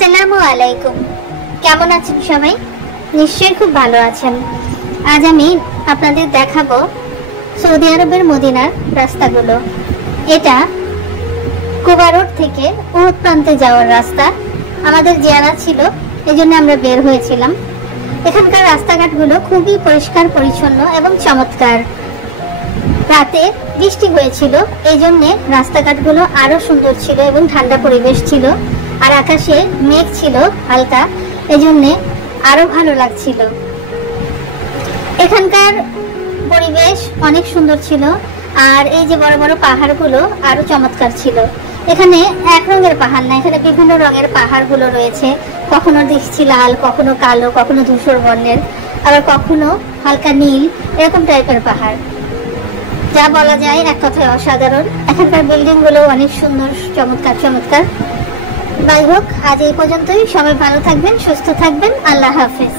আসসালামু আলাইকুম। কেমন আছেন সবাই? নিশ্চয়ই খুব ভালো আছেন। আজ আমি আপনাদের দেখাবো সৌদি আরবের মদিনার রাস্তাগুলো। এটা কুবা রোড থেকে উহুদ প্রান্তে যাওয়ার রাস্তা। আমাদের জিয়ারত ছিল, এজন্য আমরা বের হয়েছিলাম। এখানকার রাস্তাঘাটগুলো খুবই পরিষ্কার পরিচ্ছন্ন এবং চমৎকার। রাতে বৃষ্টি হয়েছিল, এই জন্য রাস্তাঘাটগুলো আরো সুন্দর ছিল এবং ঠান্ডা পরিবেশ ছিল। আর আকাশে মেঘ ছিল হালকা, এজন্য আরো ভালো লাগছিল। এখানকার পরিবেশ অনেক সুন্দর ছিল। আর এই যে বড় বড় পাহাড়গুলো আরো চমৎকার ছিল। এখানে এক রঙের পাহাড় না, এখানে বিভিন্ন রঙের পাহাড়গুলো রয়েছে। কখনো দেখছি লাল, কখনো কালো, কখনো ধূসর বর্ণের, আবার কখনো হালকা নীল, এরকম টাইপের পাহাড়। যা বলা যায় এক কথায় অসাধারণ। এখানকার বিল্ডিং গুলো অনেক সুন্দর, চমৎকার চমৎকার। যাই হোক, আজ এই পর্যন্তই। সবাই ভালো থাকবেন, সুস্থ থাকবেন। আল্লাহ হাফেজ।